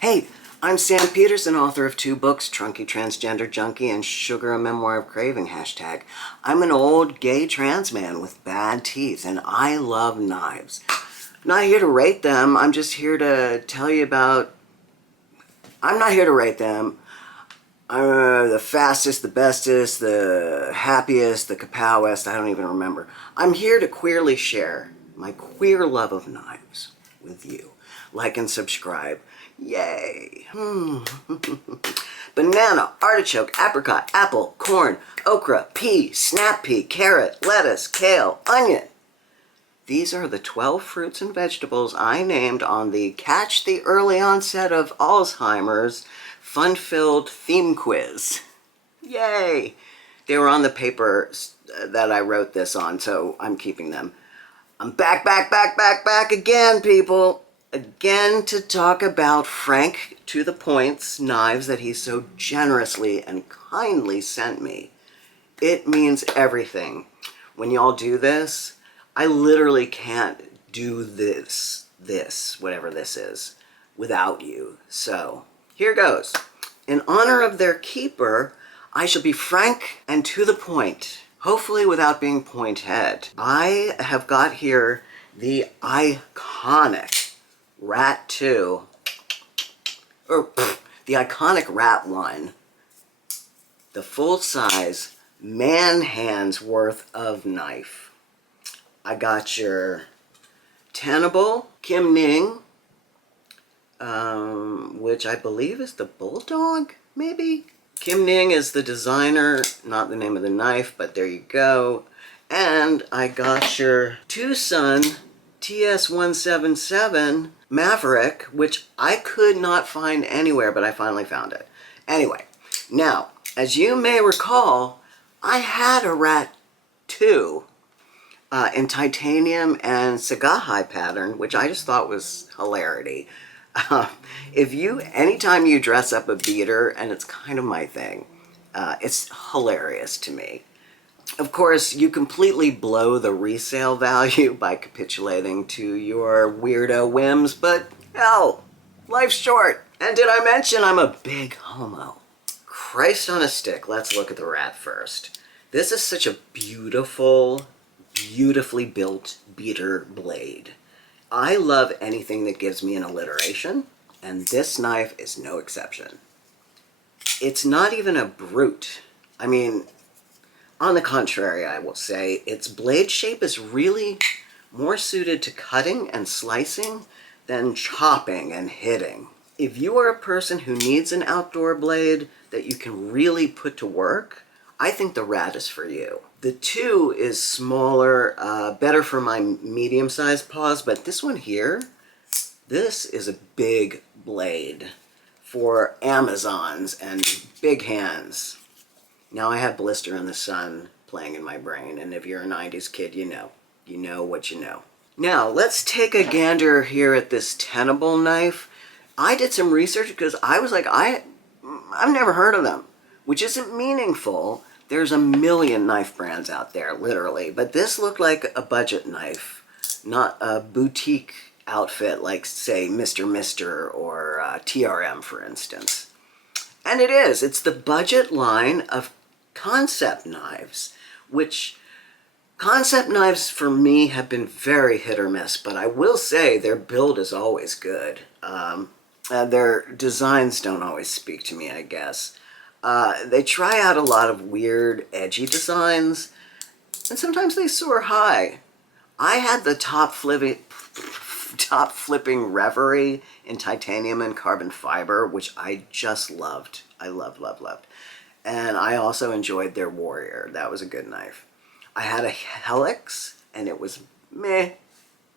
Hey, I'm Sam Peterson, author of 2 books, Trunky Transgender Junkie and Sugar, a Memoir of Craving, #. I'm an old gay trans man with bad teeth, and I love knives. I'm not here to rate them, I'm just here to tell you about... I'm not here to rate them. The fastest, the bestest, the happiest, the kapowest, I don't even remember. I'm here to queerly share my queer love of knives with you. Like and subscribe. Yay! Banana, artichoke, apricot, apple, corn, okra, pea, snap pea, carrot, lettuce, kale, onion. These are the 12 fruits and vegetables I named on the Catch the Early Onset of Alzheimer's fun-filled theme quiz. Yay! They were on the paper that I wrote this on, so I'm keeping them. I'm back again, people! Again to talk about FrankToThePoint's knives that he so generously and kindly sent me. It means everything. When y'all do this, I literally can't do this, whatever this is, without you. So, here goes. In honor of their keeper, I shall be frank and to the point, hopefully without being pointhead. I have got here the iconic Rat 2, or the iconic Rat 1, the full-size man hand's worth of knife. I got your Tenable Kim Ning, which I believe is the Bulldog, maybe? Kim Ning is the designer, not the name of the knife, but there you go. And I got your Tucson TS177 Maverick, which I could not find anywhere, but I finally found it. Anyway, now, as you may recall, I had a Rat 2 in titanium and Sagahai pattern, which I just thought was hilarity. Anytime you dress up a beater, and it's kind of my thing, it's hilarious to me. Of course, you completely blow the resale value by capitulating to your weirdo whims, but hell, life's short. And did I mention I'm a big homo? Christ on a stick, let's look at the Rat first. This is such a beautiful, beautifully built beater blade. I love anything that gives me an alliteration, and this knife is no exception. It's not even a brute. I mean, on the contrary, I will say, its blade shape is really more suited to cutting and slicing than chopping and hitting. If you are a person who needs an outdoor blade that you can really put to work, I think the Rat is for you. The 2 is smaller, better for my medium-sized paws, but this one here, this is a big blade for Amazons and big hands. Now I have Blister in the Sun playing in my brain, and if you're a 90s kid, you know what you know. Now, let's take a gander here at this Tenable knife. I did some research because I was like, I've never heard of them, which isn't meaningful. There's a million knife brands out there, literally, but this looked like a budget knife, not a boutique outfit like, say, Mr. or TRM, for instance. And it is. It's the budget line of concept knives, which concept knives for me have been very hit or miss, but I will say their build is always good. Their designs don't always speak to me, I guess. They try out a lot of weird, edgy designs, and sometimes they soar high. I had the top flipping Reverie in titanium and carbon fiber, which I just loved. I loved. And I also enjoyed their Warrior. That was a good knife. I had a Helix, and it was meh.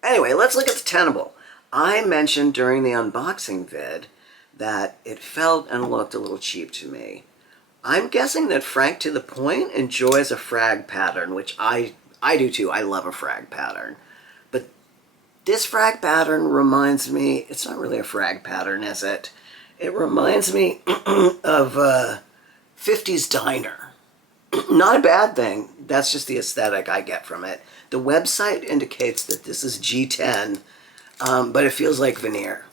Anyway, let's look at the Tenable. I mentioned during the unboxing vid that it felt and looked a little cheap to me. I'm guessing that FrankToThePoint enjoys a frag pattern, which I do too. I love a frag pattern. But this frag pattern reminds me, it's not really a frag pattern, is it? It reminds me of 50s Diner. Not a bad thing. That's just the aesthetic I get from it. The website indicates that this is G10, but it feels like veneer.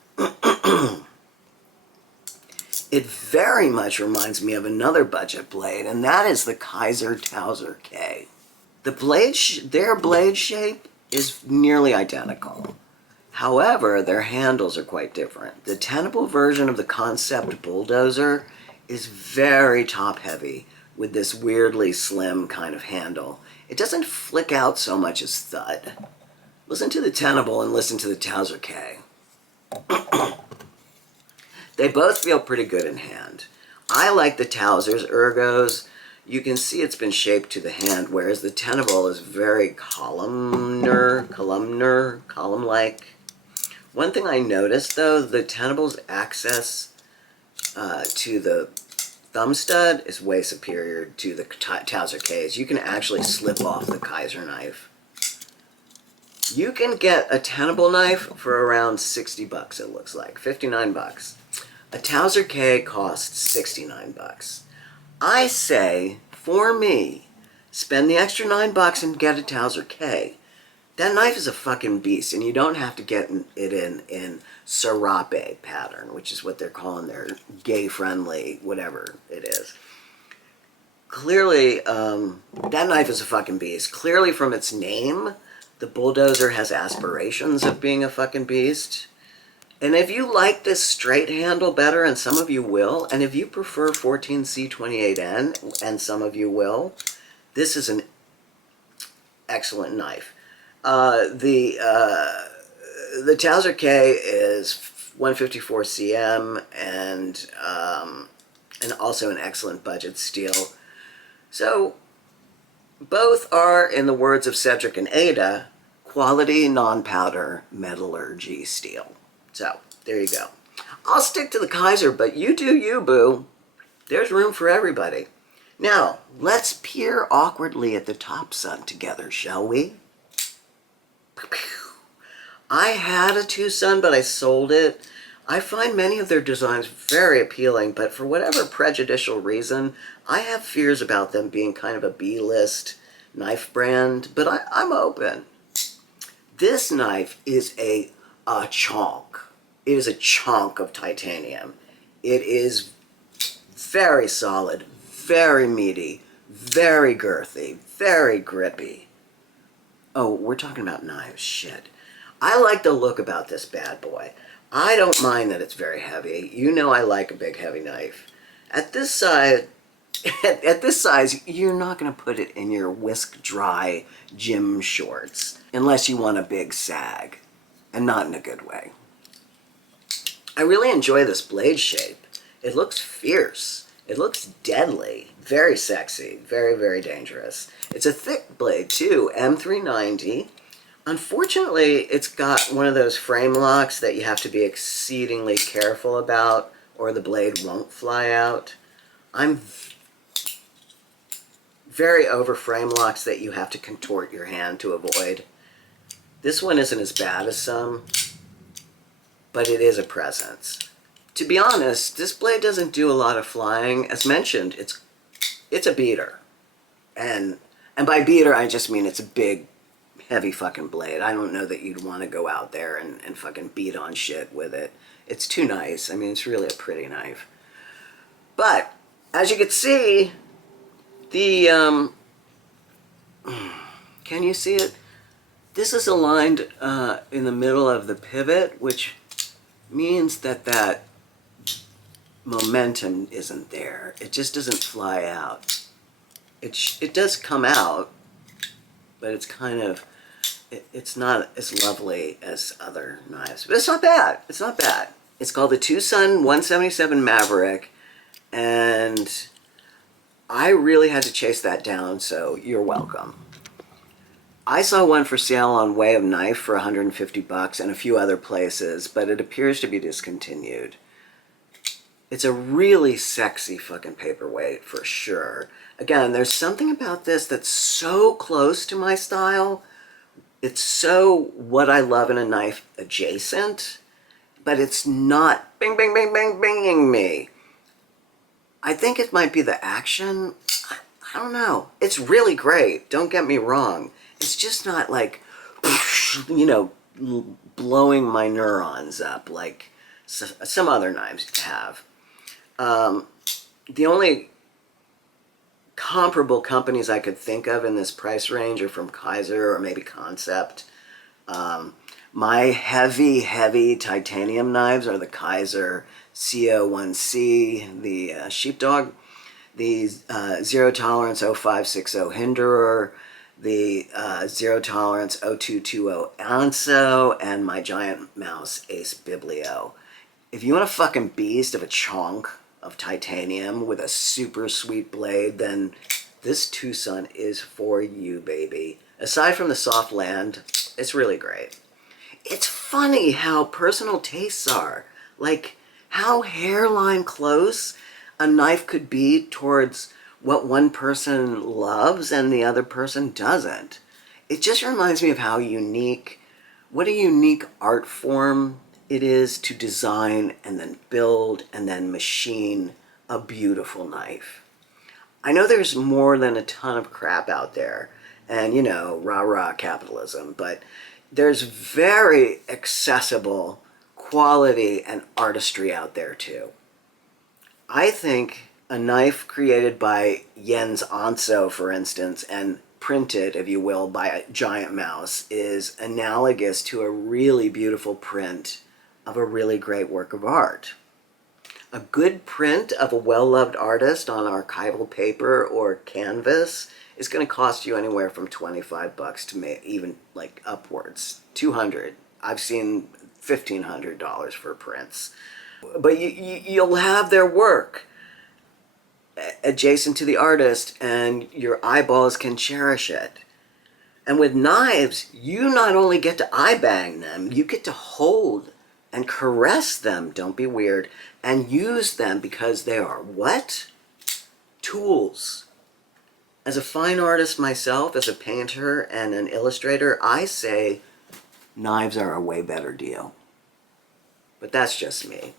It very much reminds me of another budget blade, and that is the Kizer Towser K. Their blade shape is nearly identical. However, their handles are quite different. The Tenable version of the Concept Bulldozer is very top-heavy with this weirdly slim kind of handle. It doesn't flick out so much as thud. Listen to the Tenable and listen to the Towser K. They both feel pretty good in hand. I like the Towser's ergos. You can see it's been shaped to the hand, whereas the Tenable is very column-like. One thing I noticed, though, the Tenable's access to the thumb stud is way superior to the Towser K's. You can actually slip off the Kizer knife. You can get a Tenable knife for around 60 bucks, it looks like, 59 bucks. A Towser K costs 69 bucks. I say, for me, spend the extra 9 bucks and get a Towser K. That knife is a fucking beast, and you don't have to get it in serape pattern, which is what they're calling their gay-friendly, whatever it is. Clearly, that knife is a fucking beast. Clearly from its name, the Bulldozer has aspirations of being a fucking beast. And if you like this straight handle better, and some of you will, and if you prefer 14C28N, and some of you will, this is an excellent knife. The Towser K is 154 cm and also an excellent budget steel. So both are, in the words of Cedric and Ada, quality non-powder metallurgy steel. So there you go. I'll stick to the Kizer, but you do you, boo. There's room for everybody. Now, let's peer awkwardly at the top sun together, shall we? I had a two-sun, but I sold it. I find many of their designs very appealing, but for whatever prejudicial reason, I have fears about them being kind of a B-list knife brand, but I'm open. This knife is a chonk. It is a chunk of titanium. It is very solid, very meaty, very girthy, very grippy. Oh, we're talking about knives, shit. I like the look about this bad boy. I don't mind that it's very heavy. You know I like a big heavy knife. At this size, you're not going to put it in your whisk dry gym shorts unless you want a big sag, and not in a good way. I really enjoy this blade shape. It looks fierce. It looks deadly. Very sexy. Very, very dangerous. It's a thick blade too, M390. Unfortunately, it's got one of those frame locks that you have to be exceedingly careful about or the blade won't fly out. I'm very over frame locks that you have to contort your hand to avoid. This one isn't as bad as some, but it is a presence. To be honest, this blade doesn't do a lot of flying. As mentioned, it's a beater. And by beater, I just mean it's a big, heavy fucking blade. I don't know that you'd want to go out there and fucking beat on shit with it. It's too nice. I mean, it's really a pretty knife. But, as you can see, the, can you see it? This is aligned in the middle of the pivot, which means that momentum isn't there. It just doesn't fly out. It does come out, but it's kind of, it's not as lovely as other knives. But it's not bad. It's not bad. It's called the Tucson 177 Maverick, and I really had to chase that down, so you're welcome. I saw one for sale on Way of Knife for 150 bucks and a few other places, but it appears to be discontinued. It's a really sexy fucking paperweight for sure. Again, there's something about this that's so close to my style. It's so what I love in a knife adjacent, but it's not bing, bing, bing, bing, binging me. I think it might be the action. I don't know. It's really great. Don't get me wrong. It's just not like, you know, blowing my neurons up like some other knives have. The only comparable companies I could think of in this price range are from Kizer or maybe Concept. My heavy titanium knives are the Kizer CO1C, the Sheepdog, the Zero Tolerance 0560 Hinderer, the Zero Tolerance 0220 Anso, and my Giantmouse Ace Biblio. If you want a fucking beast of a chunk of titanium with a super sweet blade, then this Tucson is for you, baby. Aside from the soft land, it's really great. It's funny how personal tastes are. Like, how hairline close a knife could be towards what one person loves and the other person doesn't. It just reminds me of how unique, what a unique art form it is to design and then build and then machine a beautiful knife. I know there's more than a ton of crap out there, and you know, rah-rah capitalism, but there's very accessible quality and artistry out there too. I think a knife created by Jens Anso, for instance, and printed, if you will, by a Giantmouse is analogous to a really beautiful print of a really great work of art. A good print of a well-loved artist on archival paper or canvas is going to cost you anywhere from $25 to even like upwards, $200. I've seen $1,500 for prints. But you'll have their work adjacent to the artist, and your eyeballs can cherish it. And with knives, you not only get to eye bang them, you get to hold and caress them, don't be weird, and use them because they are what? Tools. As a fine artist myself, as a painter and an illustrator, I say knives are a way better deal. But that's just me.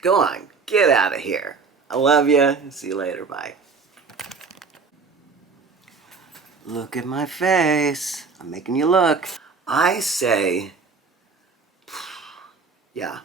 Go on, get out of here. I love you. See you later. Bye. Look at my face. I'm making you look. I say, yeah.